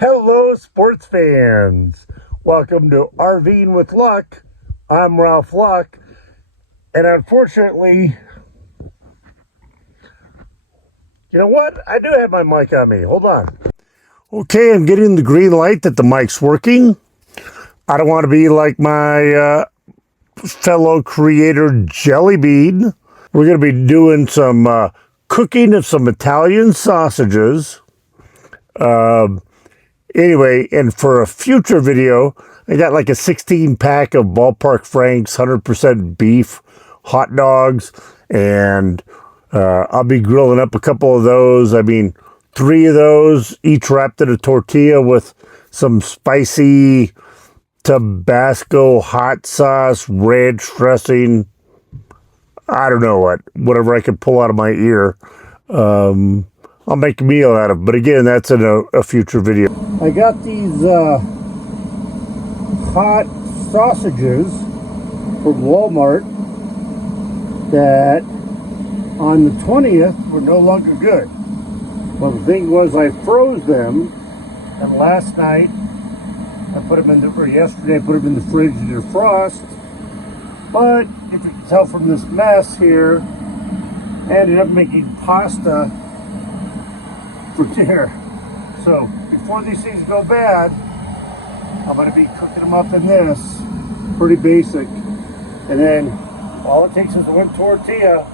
Hello, sports fans. Welcome to RV'ing with Luck. I'm Ralph Luck, and unfortunately, you know what? I do have my mic on me. Hold on. Okay, I'm getting the green light that the mic's working. I don't want to be like my fellow creator Jellybean. We're going to be doing some cooking of some Italian sausages. Anyway, and for a future video, I got like a 16 pack of Ballpark Franks 100% beef hot dogs, and I'll be grilling up a couple of those. I mean, 3 of those, each wrapped in a tortilla with some spicy Tabasco hot sauce, ranch dressing. I don't know whatever I can pull out of my ear. I'll make a meal out of it. But again, that's in a future video. I got these hot sausages from Walmart that on the 20th were no longer good. Well, the thing was, I froze them, and last night I put them in the, or yesterday I put them in the fridge to defrost. But if you can tell from this mess here, I ended up making pasta for dinner. So before these things go bad, I'm going to be cooking them up in this, pretty basic. And then all it takes is one tortilla,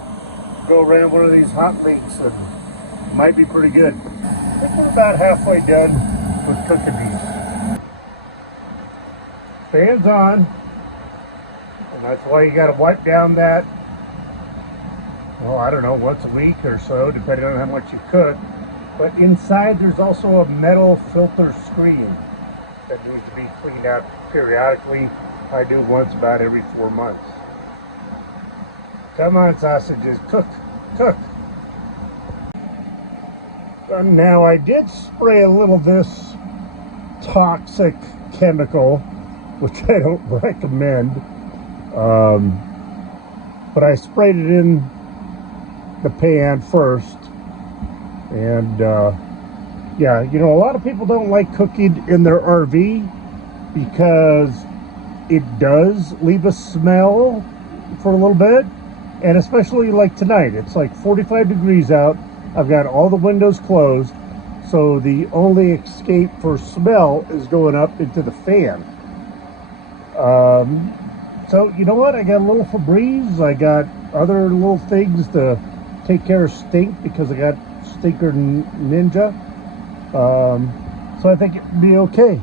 go around one of these hot links, and it might be pretty good. I think we're about halfway done with cooking these. Fans on, and that's why you got to wipe down that, well, I don't know, once a week or so, depending on how much you cook. But inside there's also a metal filter screen that needs to be cleaned out periodically. I do once about every 4 months. Come on, sausages, cook, cook. And now I did spray a little of this toxic chemical, which I don't recommend, but I sprayed it in the pan first. And yeah, you know, a lot of people don't like cooking in their RV because it does leave a smell for a little bit. And especially like tonight, it's like 45 degrees out. I've got all the windows closed, so the only escape for smell is going up into the fan. So you know what? I got a little Febreze. I got other little things to take care of stink because I got Stinker Ninja. So I think it'd be okay.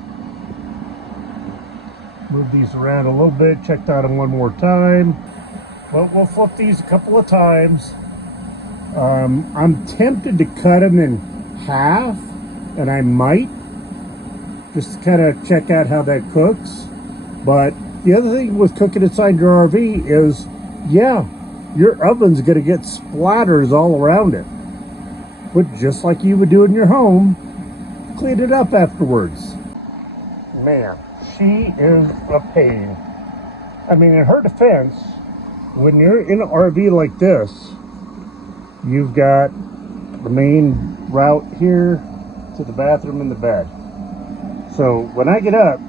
Move these around a little bit. Checked out them one more time. Well, we'll flip these a couple of times. I'm tempted to cut them in half, and I might, just to kind of check out how that cooks. But the other thing with cooking inside your RV is, yeah, your oven's going to get splatters all around it. But just like you would do in your home, clean it up afterwards. Man, she is a pain. I mean, in her defense, when you're in an RV like this, you've got the main route here to the bathroom and the bed. So when I get up,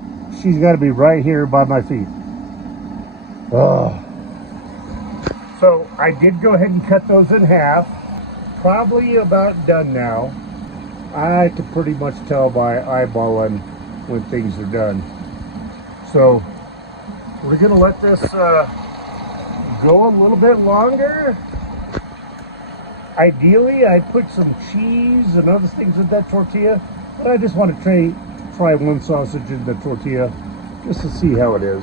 she's got to be right here by my feet. Ugh. So I did go ahead and cut those in half. Probably about done now. I can pretty much tell by eyeballing when things are done. So we're gonna let this go a little bit longer. Ideally, I'd put some cheese and other things with that tortilla, but I just want to try one sausage in the tortilla just to see how it is.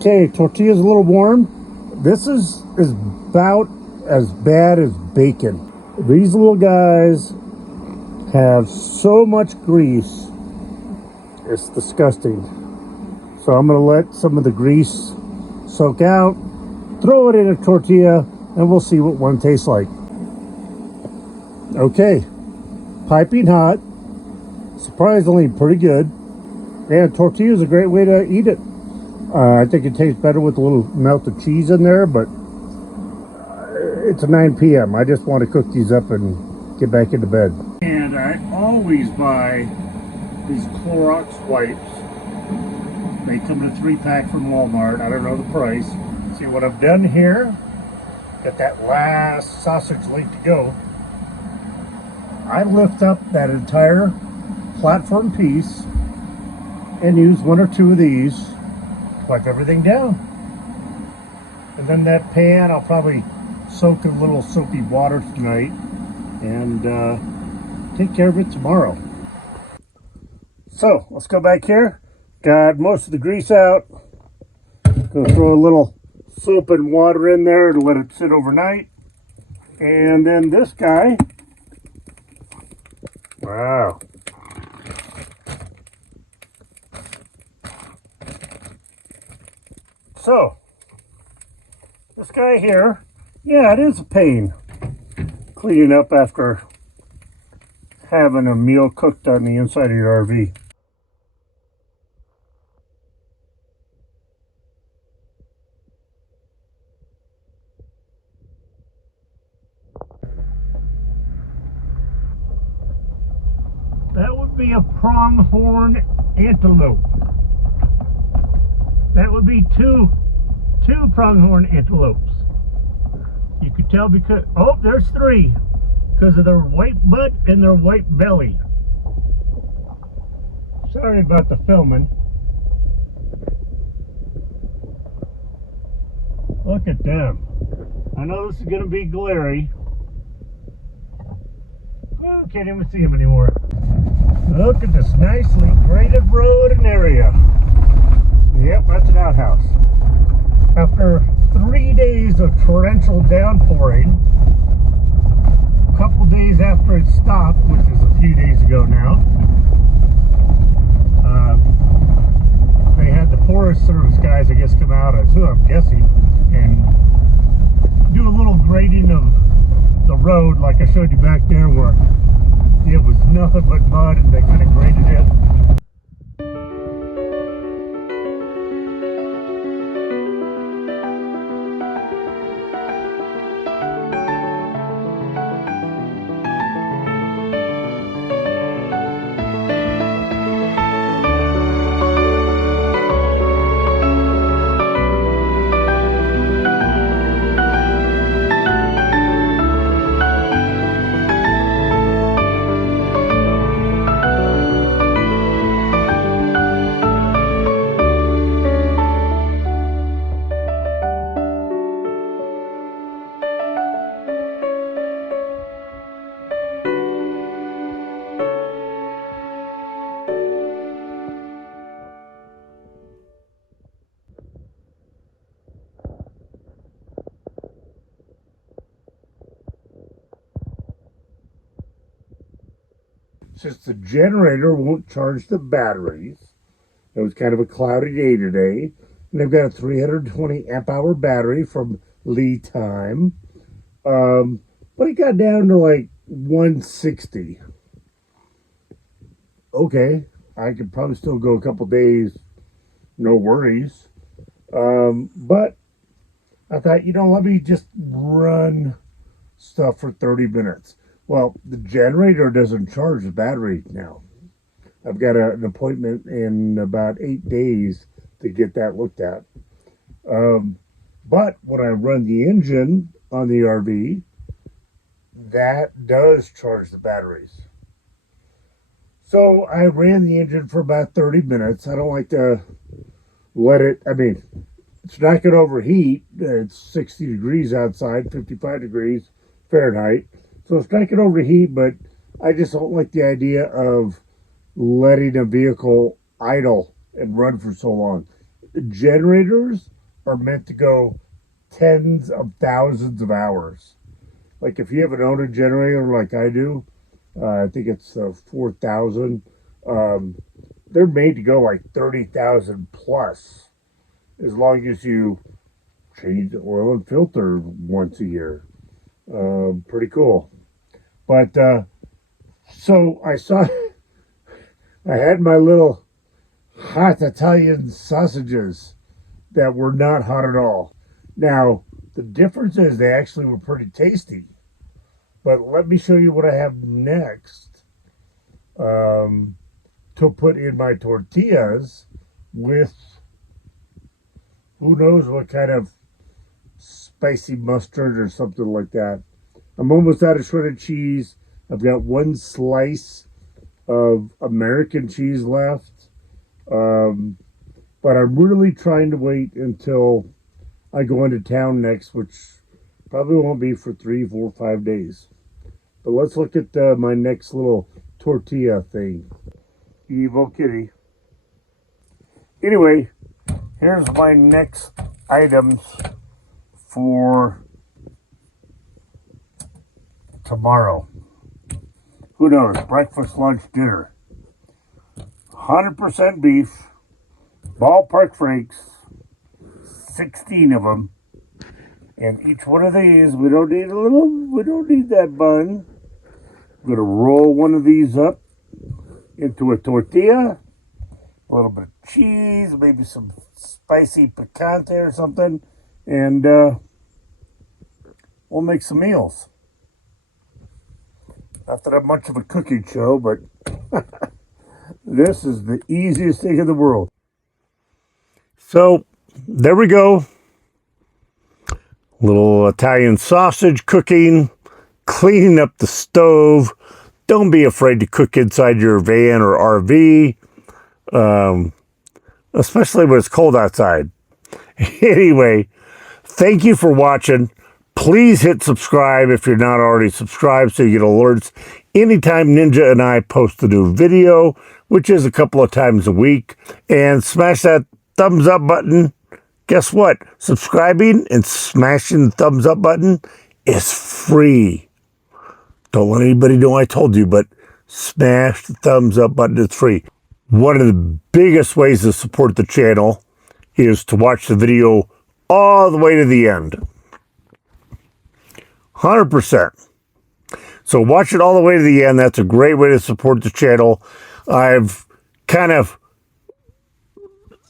Okay, tortilla's a little warm. This is about as bad as bacon. These little guys have so much grease, it's disgusting. So I'm gonna let some of the grease soak out, throw it in a tortilla, and we'll see what one tastes like. Okay, piping hot, surprisingly pretty good. And tortilla is a great way to eat it. I think it tastes better with a little melted cheese in there, but it's a 9 p.m. I just want to cook these up and get back into bed. And I always buy these Clorox wipes. They come in a 3-pack from Walmart. I don't know the price. See what I've done here? Got that last sausage link to go. I lift up that entire platform piece and use 1 or 2 of these to wipe everything down. And then that pan, I'll probably soak in a little soapy water tonight and take care of it tomorrow. So let's go back here. Got most of the grease out. Gonna throw a little soap and water in there to let it sit overnight. And then this guy, wow. So, this guy here, yeah, it is a pain cleaning up after having a meal cooked on the inside of your RV. That would be a pronghorn antelope. That would be two pronghorn antelopes. You could tell because, oh, there's 3. Because of their white butt and their white belly. Sorry about the filming. Look at them. I know this is going to be glary. Oh, can't even see them anymore. Look at this nicely graded road and area. Yep, that's an outhouse. After 3 days of torrential downpouring, a couple days after it stopped, which is a few days ago now, they had the Forest Service guys, I guess, come out, as who I'm guessing, and do a little grading of the road like I showed you back there where it was nothing but mud and they kind of graded it. Since the generator won't charge the batteries, it was kind of a cloudy day today, and they've got a 320 amp hour battery from lead time, but it got down to like 160. Okay, I could probably still go a couple days, no worries, but I thought, let me just run stuff for 30 minutes. Well, the generator doesn't charge the battery now. I've got an appointment in about 8 days to get that looked at. But when I run the engine on the RV, that does charge the batteries. So I ran the engine for about 30 minutes. I don't like to let it, it's not going to overheat. It's 60 degrees outside, 55 degrees Fahrenheit. So it's not going to overheat, but I just don't like the idea of letting a vehicle idle and run for so long. The generators are meant to go tens of thousands of hours. Like if you have an owner generator like I do, I think it's 4,000. They're made to go like 30,000 plus, as long as you change the oil and filter once a year. Pretty cool. But so I had my little hot Italian sausages that were not hot at all. Now, the difference is they actually were pretty tasty. But let me show you what I have next. to put in my tortillas with who knows what kind of spicy mustard or something like that. I'm almost out of shredded cheese. I've got one slice of American cheese left. But I'm really trying to wait until I go into town next, which probably won't be for 3, 4, 5 days. But let's look at my next little tortilla thing. Evil kitty. Anyway, here's my next items for tomorrow. Who knows? Breakfast, lunch, dinner. 100% beef. Ballpark Franks. 16 of them. And each one of these, we don't need that bun. I'm going to roll one of these up into a tortilla. A little bit of cheese, maybe some spicy picante or something. And we'll make some meals. Not that I'm much of a cooking show, but this is the easiest thing in the world. So, there we go. Little Italian sausage cooking, cleaning up the stove. Don't be afraid to cook inside your van or RV, especially when it's cold outside. Anyway, thank you for watching. Please hit subscribe if you're not already subscribed so you get alerts anytime Ninja and I post a new video, which is a couple of times a week. And smash that thumbs up button. Guess what? Subscribing and smashing the thumbs up button is free. Don't let anybody know I told you, but smash the thumbs up button. It's free. One of the biggest ways to support the channel is to watch the video all the way to the end. 100%. So watch it all the way to the end. That's a great way to support the channel. I've kind of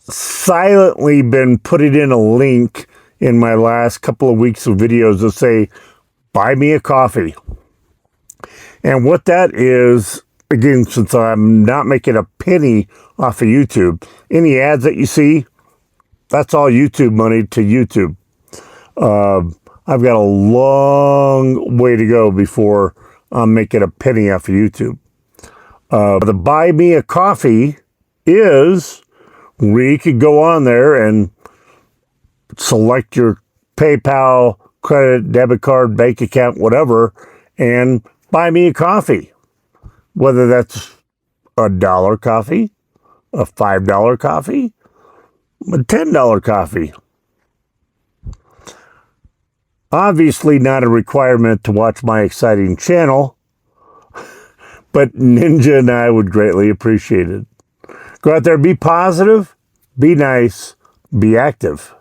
silently been putting in a link in my last couple of weeks of videos that say, buy me a coffee. And what that is, again, since I'm not making a penny off of YouTube, any ads that you see, that's all YouTube money to YouTube. I've got a long way to go before I'm making a penny off of YouTube. The buy me a coffee is where you could go on there and select your PayPal, credit, debit card, bank account, whatever, and buy me a coffee. Whether that's $1 coffee, a $5 coffee, a $10 coffee. Obviously not a requirement to watch my exciting channel, but Ninja and I would greatly appreciate it. Go out there, be positive, be nice, be active.